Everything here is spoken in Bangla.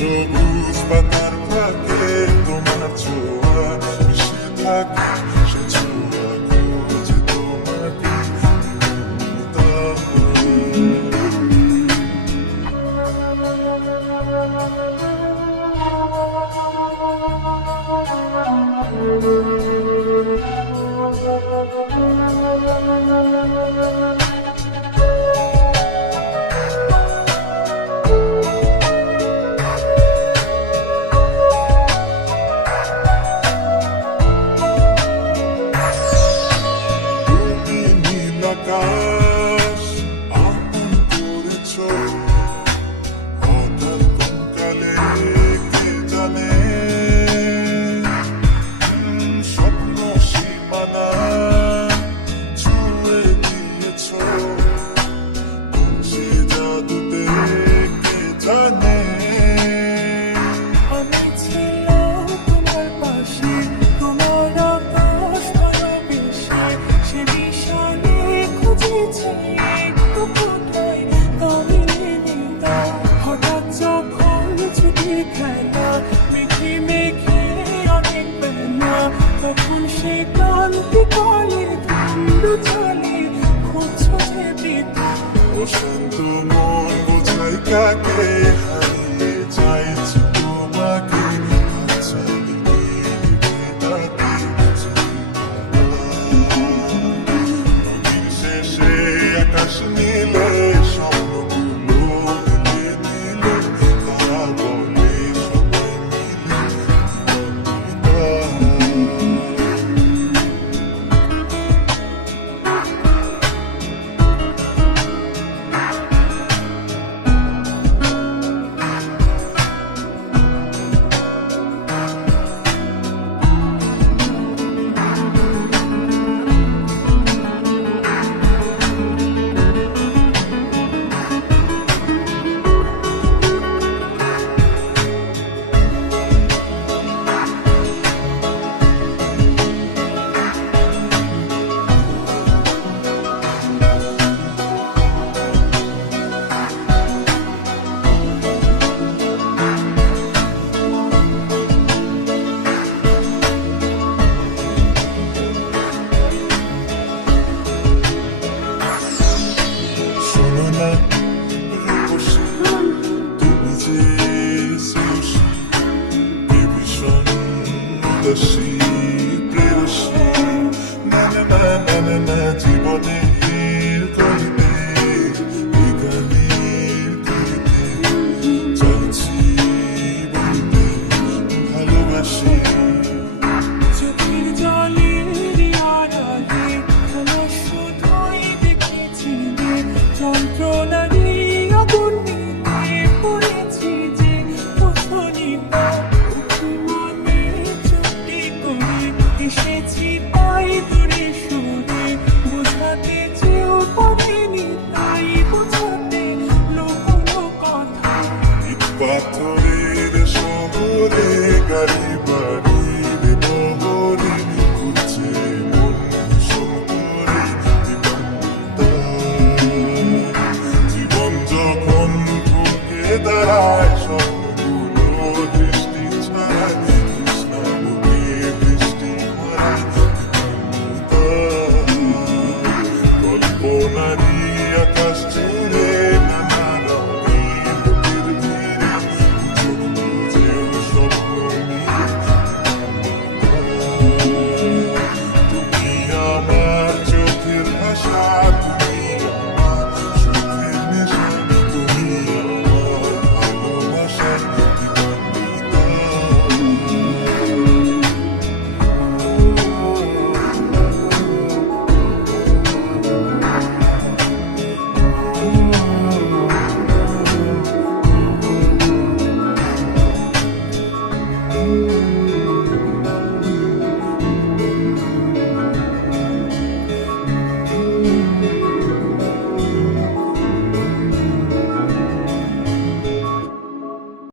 সবুজ পাতার ফাঁকে তোমার ছোঁয়া মিশে থাকে, সে ছোঁয়া খুঁজে তোমাকে আকাশ আপন করেছ, হঠাৎ কোন কালে কে জানে, স্বপ্ন সীমানা ছুঁয়ে দিয়েছ, কোন সে জাদুতে কে জানে। আমি ছিলাম তোমার পাশে, তোমার আকাশ ভালোবেসে, সে বিষয়ে খুঁজেছি একটু কোথায় কামিনী দাও। হঠাৎ যখন ছুটি খেলা মেঘে মেঘে অনেক বেলা, তখন সে ক্লান্তি কলে ধুন্দ চলে খুঁজছো যে পিতা। শান্ত মন বোঝাই কাকে, হারিয়ে যাইছি তোমাকে, হাতছানি তাকে নদীর শেষে আকাশ নীলে স্বপ্নগুলো মিলে দিলে, তারা বলে সবাই জীবনের গল্পে এই গানের করিতে চাইছি বলতে ভালোবাসি। চোখের জলের আড়ালে আমার শুধুই দেখেছি যে যন্ত্রণারই আগুন নিতে পড়েছি যে প্রথনিতা। মনে চুপটি করে এসেছি তাই দূরে সরে, বোঝাতে চেয়েও পারিনি তাই বোঝাতে লুকোনো কথা। পাথরের শহরে গাড়ি বাড়ির বহরে খুঁজছে মন ভীষণ করে জীবন যখন ঢুকে দাঁড়ায়